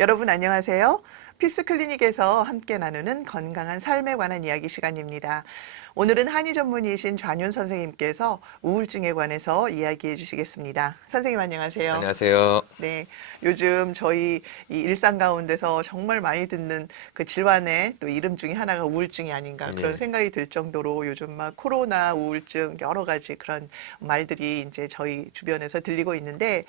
여러분 안녕하세요. 필스 클리닉에서 함께 나누는 건강한 삶에 관한 이야기 시간입니다. 오늘은 한의 전문의이신 좌윤 선생님께서 우울증에 관해서 이야기해 주시겠습니다. 선생님 안녕하세요. 안녕하세요. 네, 요즘 저희 이 일상 가운데서 정말 많이 듣는 그 질환의 또 이름 중에 하나가 우울증이 아닌가 그런 예. 생각이 들 정도로 요즘 막 코로나 우울증 여러 가지 그런 말들이 이제 저희 주변에서 들리고 있는데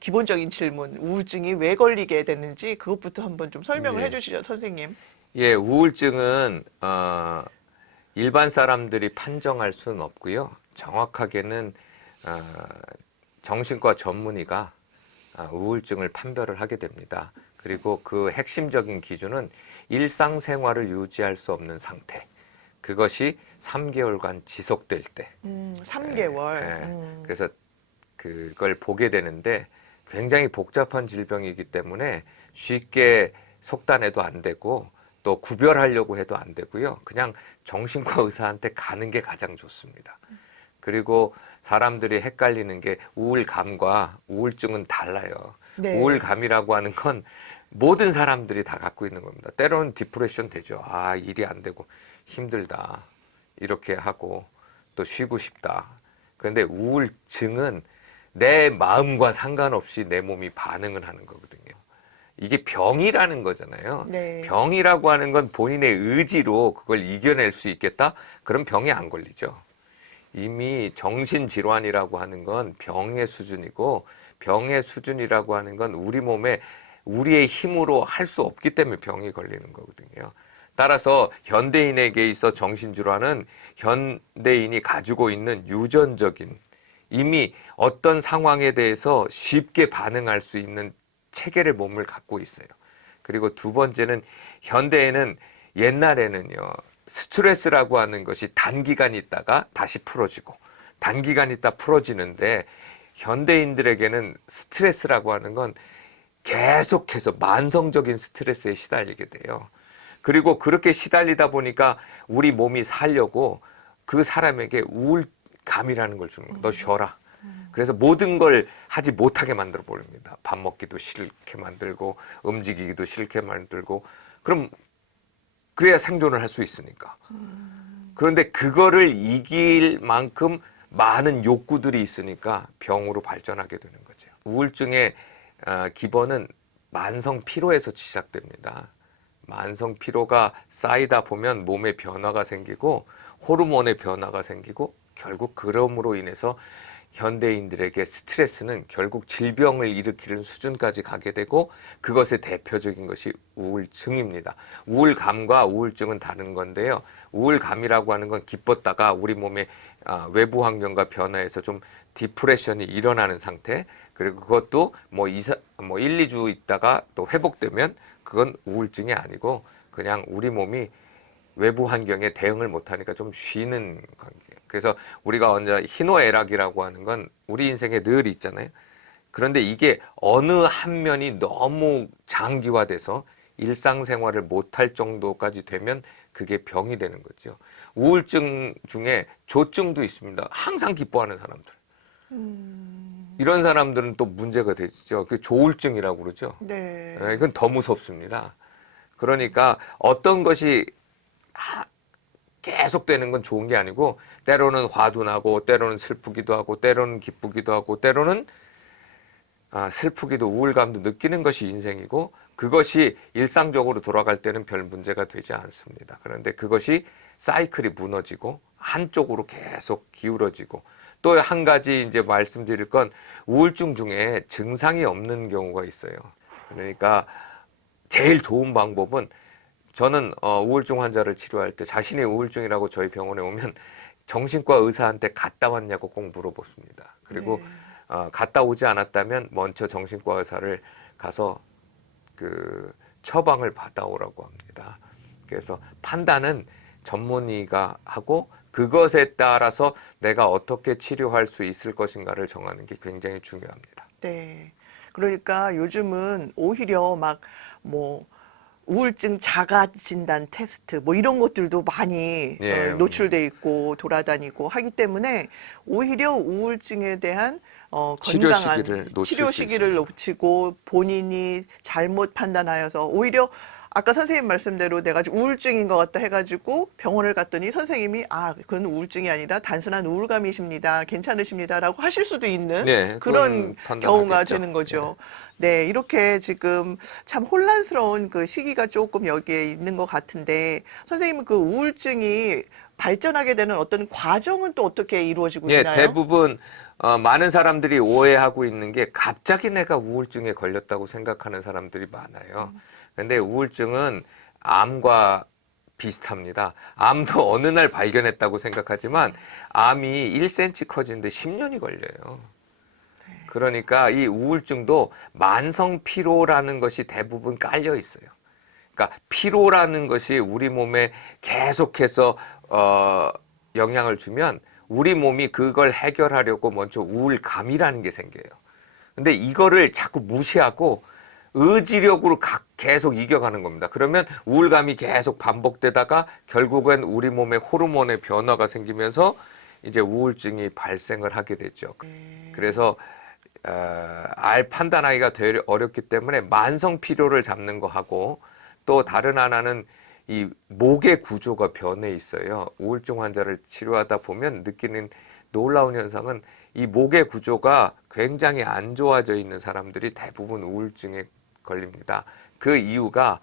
기본적인 질문 우울증이 왜 걸리게 됐는지 그것부터 한번 좀 설명을 예. 해주시죠, 선생님. 예, 우울증은 일반 사람들이 판정할 수는 없고요. 정확하게는 어, 정신과 전문의가 우울증을 판별을 하게 됩니다. 그리고 그 핵심적인 기준은 일상생활을 유지할 수 없는 상태. 그것이 3개월간 지속될 때. 3개월. 그래서 그걸 보게 되는데 굉장히 복잡한 질병이기 때문에 쉽게 속단해도 안 되고 또 구별하려고 해도 안 되고요. 그냥 정신과 의사한테 가는 게 가장 좋습니다. 그리고 사람들이 헷갈리는 게 우울감과 우울증은 달라요. 네. 우울감이라고 하는 건 모든 사람들이 다 갖고 있는 겁니다. 때로는 디프레션 되죠. 아, 일이 안 되고 힘들다. 이렇게 하고 또 쉬고 싶다. 그런데 우울증은 내 마음과 상관없이 내 몸이 반응을 하는 거거든요. 이게 병이라는 거잖아요. 네. 병이라고 하는 건 본인의 의지로 그걸 이겨낼 수 있겠다? 그럼 병이 안 걸리죠. 이미 정신질환이라고 하는 건 병의 수준이고 병의 수준이라고 하는 건 우리 몸에 우리의 힘으로 할 수 없기 때문에 병이 걸리는 거거든요. 따라서 현대인에게 있어 정신질환은 현대인이 가지고 있는 유전적인 이미 어떤 상황에 대해서 쉽게 반응할 수 있는 체계의 몸을 갖고 있어요. 그리고 두 번째는 현대에는 옛날에는요. 스트레스라고 하는 것이 단기간 있다가 다시 풀어지고 단기간 있다 풀어지는데 현대인들에게는 스트레스라고 하는 건 계속해서 만성적인 스트레스에 시달리게 돼요. 그리고 그렇게 시달리다 보니까 우리 몸이 살려고 그 사람에게 우울감이라는 걸 주는 거예요. 너 쉬어라. 그래서 모든 걸 하지 못하게 만들어 버립니다. 밥 먹기도 싫게 만들고 움직이기도 싫게 만들고 그럼 그래야 생존을 할 수 있으니까. 그런데 그거를 이길 만큼 많은 욕구들이 있으니까 병으로 발전하게 되는 거죠. 우울증의 기본은 만성 피로에서 시작됩니다. 만성 피로가 쌓이다 보면 몸에 변화가 생기고 호르몬의 변화가 생기고 결국 그럼으로 인해서 현대인들에게 스트레스는 결국 질병을 일으키는 수준까지 가게 되고 그것의 대표적인 것이 우울증입니다. 우울감과 우울증은 다른 건데요. 우울감이라고 하는 건 기뻤다가 우리 몸의 외부 환경과 변화에서 좀 디프레션이 일어나는 상태 그리고 그것도 뭐 1, 2주 있다가 또 회복되면 그건 우울증이 아니고 그냥 우리 몸이 외부 환경에 대응을 못하니까 좀 쉬는 관계. 그래서 우리가 언제 희노애락이라고 하는 건 우리 인생에 늘 있잖아요. 그런데 이게 어느 한 면이 너무 장기화돼서 일상생활을 못할 정도까지 되면 그게 병이 되는 거죠. 우울증 중에 조증도 있습니다. 항상 기뻐하는 사람들. 이런 사람들은 또 문제가 되죠. 그 조울증이라고 그러죠. 네. 이건 더 무섭습니다. 그러니까 어떤 것이 계속 되는 건 좋은 게 아니고 때로는 화도 나고 때로는 슬프기도 하고 때로는 기쁘기도 하고 때로는 슬프기도 우울감도 느끼는 것이 인생이고 그것이 일상적으로 돌아갈 때는 별 문제가 되지 않습니다. 그런데 그것이 사이클이 무너지고 한쪽으로 계속 기울어지고 또 한 가지 이제 말씀드릴 건 우울증 중에 증상이 없는 경우가 있어요. 그러니까 제일 좋은 방법은 저는 우울증 환자를 치료할 때 자신이 우울증이라고 저희 병원에 오면 정신과 의사한테 갔다 왔냐고 꼭 물어보습니다. 그리고 네. 갔다 오지 않았다면 먼저 정신과 의사를 가서 그 처방을 받아오라고 합니다. 그래서 판단은 전문의가 하고 그것에 따라서 내가 어떻게 치료할 수 있을 것인가를 정하는 게 굉장히 중요합니다. 네. 그러니까 요즘은 오히려 막 뭐 우울증 자가 진단 테스트 뭐 이런 것들도 많이 예, 노출돼 있고 돌아다니고 하기 때문에 오히려 우울증에 대한 치료 건강한 시기를 놓칠 치료 수 시기를 있습니다. 놓치고 본인이 잘못 판단하여서 오히려 아까 선생님 말씀대로 내가 우울증인 것 같다 해가지고 병원을 갔더니 선생님이 그건 우울증이 아니라 단순한 우울감이십니다. 괜찮으십니다라고 하실 수도 있는 네, 그런 그건 경우가 판단하겠죠. 되는 예. 거죠. 네, 이렇게 지금 참 혼란스러운 그 시기가 조금 여기에 있는 것 같은데 선생님은 그 우울증이 발전하게 되는 어떤 과정은 또 어떻게 이루어지고 예, 있나요? 대부분 많은 사람들이 오해하고 있는 게 갑자기 내가 우울증에 걸렸다고 생각하는 사람들이 많아요. 근데 우울증은 암과 비슷합니다. 암도 어느 날 발견했다고 생각하지만 암이 1cm 커지는데 10년이 걸려요. 그러니까 이 우울증도 만성 피로라는 것이 대부분 깔려 있어요. 그러니까 피로라는 것이 우리 몸에 계속해서 영향을 주면 우리 몸이 그걸 해결하려고 먼저 우울감이라는 게 생겨요. 근데 이거를 자꾸 무시하고 의지력으로 계속 이겨가는 겁니다. 그러면 우울감이 계속 반복되다가 결국엔 우리 몸에 호르몬의 변화가 생기면서 이제 우울증이 발생을 하게 되죠. 그래서 알 판단하기가 되게 어렵기 때문에 만성 피로를 잡는 거 하고 또 다른 하나는 이 목의 구조가 변해 있어요. 우울증 환자를 치료하다 보면 느끼는 놀라운 현상은 이 목의 구조가 굉장히 안 좋아져 있는 사람들이 대부분 우울증에 걸립니다. 그 이유가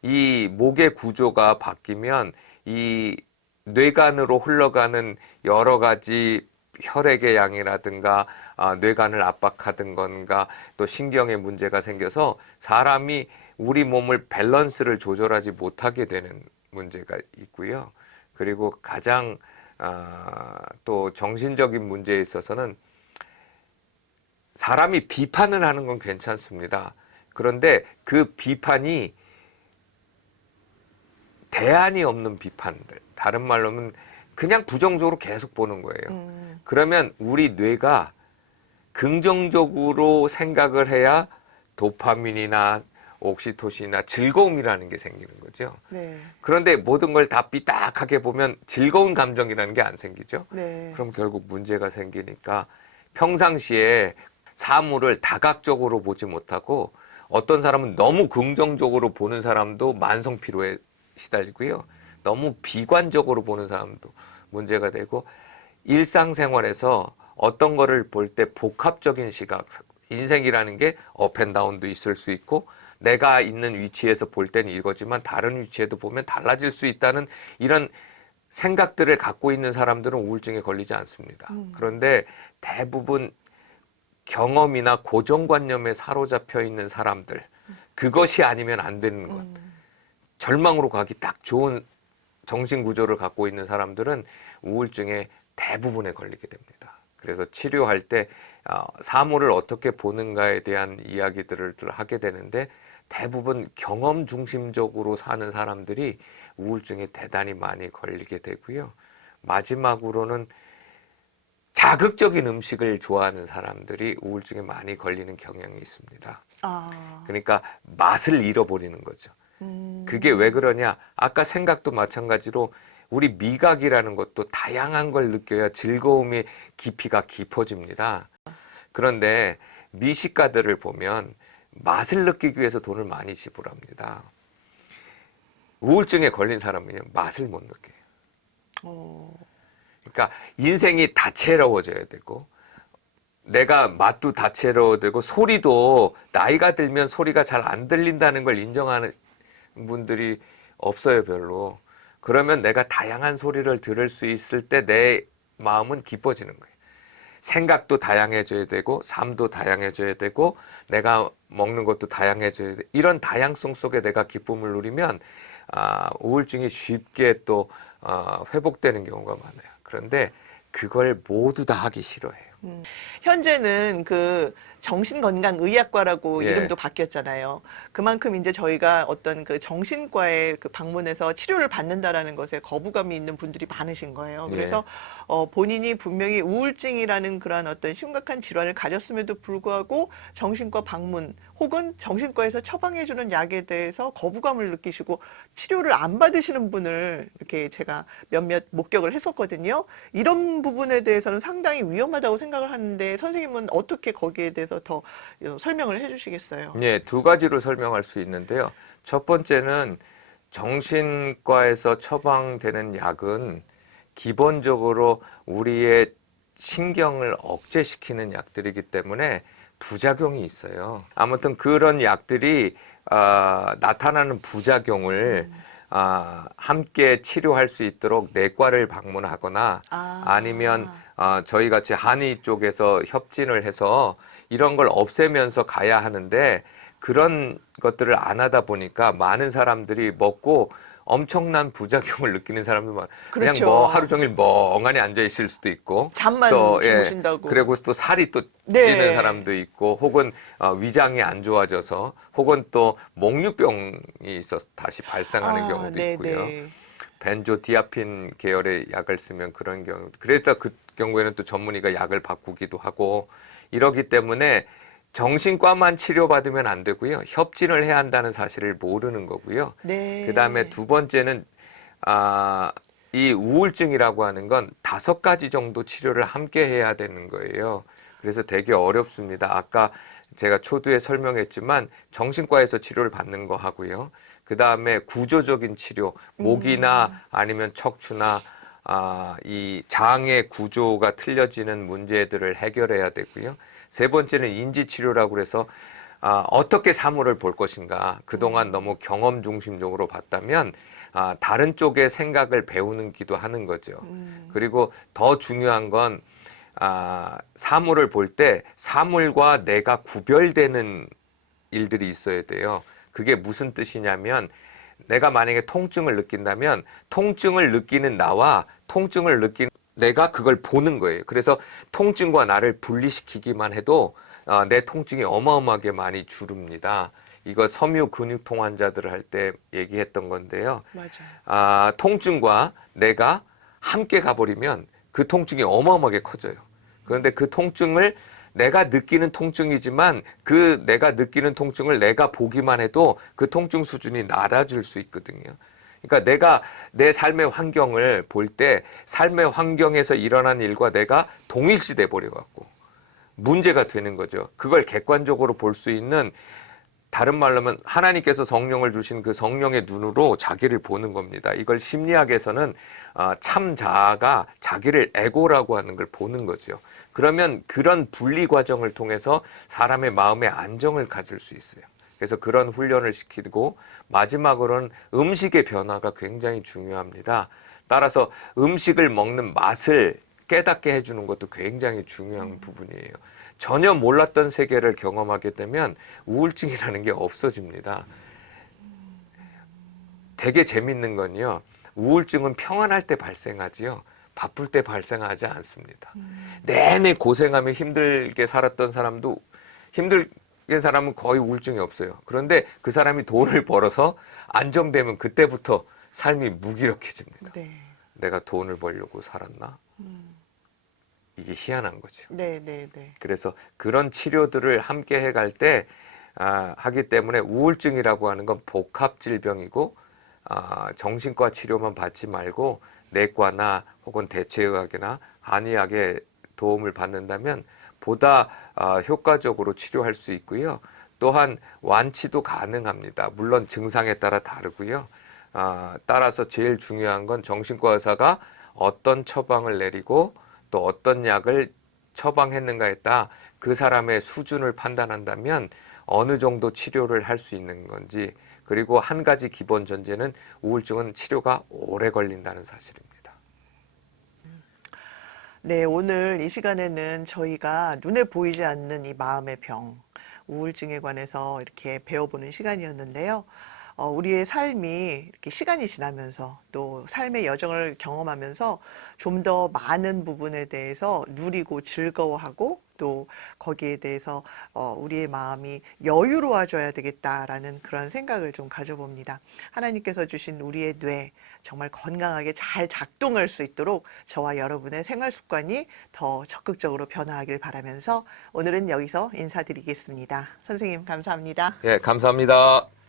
이 목의 구조가 바뀌면 이 뇌간으로 흘러가는 여러 가지 혈액의 양이라든가 뇌간을 압박하든가 또 신경에 문제가 생겨서 사람이 우리 몸을 밸런스를 조절하지 못하게 되는 문제가 있고요. 그리고 가장 또 정신적인 문제에 있어서는 사람이 비판을 하는 건 괜찮습니다. 그런데 그 비판이 대안이 없는 비판들, 다른 말로는 그냥 부정적으로 계속 보는 거예요. 그러면 우리 뇌가 긍정적으로 생각을 해야 도파민이나 옥시토신이나 즐거움이라는 게 생기는 거죠. 네. 그런데 모든 걸 다 삐딱하게 보면 즐거운 감정이라는 게 안 생기죠. 네. 그럼 결국 문제가 생기니까 평상시에 사물을 다각적으로 보지 못하고 어떤 사람은 너무 긍정적으로 보는 사람도 만성 피로에 시달리고요. 너무 비관적으로 보는 사람도 문제가 되고 일상생활에서 어떤 거를 볼 때 복합적인 시각, 인생이라는 게 업앤다운도 있을 수 있고 내가 있는 위치에서 볼 때는 이거지만 다른 위치에도 보면 달라질 수 있다는 이런 생각들을 갖고 있는 사람들은 우울증에 걸리지 않습니다. 그런데 대부분 경험이나 고정관념에 사로잡혀 있는 사람들, 그것이 아니면 안 되는 것, 절망으로 가기 딱 좋은 정신구조를 갖고 있는 사람들은 우울증에 대부분에 걸리게 됩니다. 그래서 치료할 때 사물을 어떻게 보는가에 대한 이야기들을 하게 되는데 대부분 경험 중심적으로 사는 사람들이 우울증에 대단히 많이 걸리게 되고요. 마지막으로는 자극적인 음식을 좋아하는 사람들이 우울증에 많이 걸리는 경향이 있습니다. 그러니까 맛을 잃어버리는 거죠. 그게 왜 그러냐? 아까 생각도 마찬가지로 우리 미각이라는 것도 다양한 걸 느껴야 즐거움의 깊이가 깊어집니다. 그런데 미식가들을 보면 맛을 느끼기 위해서 돈을 많이 지불합니다. 우울증에 걸린 사람은요, 맛을 못 느껴요. 그러니까 인생이 다채로워져야 되고 내가 맛도 다채로워되고 소리도 나이가 들면 소리가 잘 안 들린다는 걸 인정하는 분들이 없어요, 별로. 그러면 내가 다양한 소리를 들을 수 있을 때 내 마음은 기뻐지는 거예요. 생각도 다양해져야 되고 삶도 다양해져야 되고 내가 먹는 것도 다양해져야 돼. 이런 다양성 속에 내가 기쁨을 누리면 우울증이 쉽게 또 회복되는 경우가 많아요. 그런데 그걸 모두 다 하기 싫어해요. 현재는 그 정신건강의학과라고 예. 이름도 바뀌었잖아요. 그만큼 이제 저희가 어떤 그 정신과에 그 방문해서 치료를 받는다라는 것에 거부감이 있는 분들이 많으신 거예요. 예. 그래서 본인이 분명히 우울증이라는 그러한 어떤 심각한 질환을 가졌음에도 불구하고 정신과 방문 혹은 정신과에서 처방해주는 약에 대해서 거부감을 느끼시고 치료를 안 받으시는 분을 이렇게 제가 몇몇 목격을 했었거든요. 이런 부분에 대해서는 상당히 위험하다고 생각을 하는데 선생님은 어떻게 거기에 대해서 더 설명을 해주시겠어요? 예, 두 가지로 설명할 수 있는데요. 첫 번째는 정신과에서 처방되는 약은 기본적으로 우리의 신경을 억제시키는 약들이기 때문에 부작용이 있어요. 아무튼 그런 약들이 나타나는 부작용을 함께 치료할 수 있도록 내과를 방문하거나 아니면 저희 같이 한의 쪽에서 협진을 해서 이런 걸 없애면서 가야 하는데 그런 것들을 안 하다 보니까 많은 사람들이 먹고 엄청난 부작용을 느끼는 사람들 많아요. 그냥 뭐 하루 그렇죠. 종일 멍하니 앉아 있을 수도 있고 잠만 또 주무신다고. 그리고 또 살이 또 네. 찌는 사람도 있고 혹은 위장이 안 좋아져서 혹은 또 목류병이 있어서 다시 발생하는 경우도 네, 있고요. 네. 벤조디아핀 계열의 약을 쓰면 그런 경우, 그래서 그 경우에는 또 전문의가 약을 바꾸기도 하고 이러기 때문에 정신과만 치료받으면 안 되고요. 협진을 해야 한다는 사실을 모르는 거고요. 그 다음에 네. 두 번째는 이 우울증이라고 하는 건 5가지 정도 치료를 함께 해야 되는 거예요. 그래서 되게 어렵습니다. 아까 제가 초두에 설명했지만 정신과에서 치료를 받는 거 하고요. 그 다음에 구조적인 치료, 목이나 아니면 척추나 이 장의 구조가 틀려지는 문제들을 해결해야 되고요. 세 번째는 인지 치료라고 그래서 어떻게 사물을 볼 것인가. 그동안 너무 경험 중심적으로 봤다면 다른 쪽의 생각을 배우는 기도 하는 거죠. 그리고 더 중요한 건 사물을 볼 때 사물과 내가 구별되는 일들이 있어야 돼요. 그게 무슨 뜻이냐면 내가 만약에 통증을 느낀다면 통증을 느끼는 나와 통증을 느끼는 내가 그걸 보는 거예요. 그래서 통증과 나를 분리시키기만 해도 내 통증이 어마어마하게 많이 줄습니다. 이거 섬유 근육통 환자들을 할 때 얘기했던 건데요. 맞아요. 통증과 내가 함께 가버리면 그 통증이 어마어마하게 커져요. 그런데 그 통증을 내가 느끼는 통증이지만 그 내가 느끼는 통증을 내가 보기만 해도 그 통증 수준이 낮아질 수 있거든요. 그러니까 내가 내 삶의 환경을 볼 때 삶의 환경에서 일어난 일과 내가 동일시 돼 버려 갖고 문제가 되는 거죠. 그걸 객관적으로 볼 수 있는 다른 말로 하면 하나님께서 성령을 주신 그 성령의 눈으로 자기를 보는 겁니다. 이걸 심리학에서는 참 자아가 자기를 에고라고 하는 걸 보는 거죠. 그러면 그런 분리 과정을 통해서 사람의 마음의 안정을 가질 수 있어요. 그래서 그런 훈련을 시키고 마지막으로는 음식의 변화가 굉장히 중요합니다. 따라서 음식을 먹는 맛을 깨닫게 해주는 것도 굉장히 중요한 부분이에요. 전혀 몰랐던 세계를 경험하게 되면 우울증이라는 게 없어집니다. 되게 재밌는 건요. 우울증은 평안할 때 발생하지요. 바쁠 때 발생하지 않습니다. 내내 고생하며 힘들게 살았던 사람도 힘들게 사람은 거의 우울증이 없어요. 그런데 그 사람이 돈을 벌어서 안정되면 그때부터 삶이 무기력해집니다. 네. 내가 돈을 벌려고 살았나? 이게 희한한 거죠. 네, 네, 네. 그래서 그런 치료들을 함께 해갈 때 하기 때문에 우울증이라고 하는 건 복합 질병이고 정신과 치료만 받지 말고 내과나 혹은 대체의학이나 한의학의 도움을 받는다면 보다 효과적으로 치료할 수 있고요. 또한 완치도 가능합니다. 물론 증상에 따라 다르고요. 따라서 제일 중요한 건 정신과 의사가 어떤 처방을 내리고 또 어떤 약을 처방했는가에 따라 그 사람의 수준을 판단한다면 어느 정도 치료를 할 수 있는 건지 그리고 한 가지 기본 전제는 우울증은 치료가 오래 걸린다는 사실입니다. 네, 오늘 이 시간에는 저희가 눈에 보이지 않는 이 마음의 병, 우울증에 관해서 이렇게 배워보는 시간이었는데요. 우리의 삶이 이렇게 시간이 지나면서 또 삶의 여정을 경험하면서 좀 더 많은 부분에 대해서 누리고 즐거워하고 또 거기에 대해서 우리의 마음이 여유로워져야 되겠다라는 그런 생각을 좀 가져봅니다. 하나님께서 주신 우리의 뇌 정말 건강하게 잘 작동할 수 있도록 저와 여러분의 생활 습관이 더 적극적으로 변화하길 바라면서 오늘은 여기서 인사드리겠습니다. 선생님 감사합니다. 예, 감사합니다.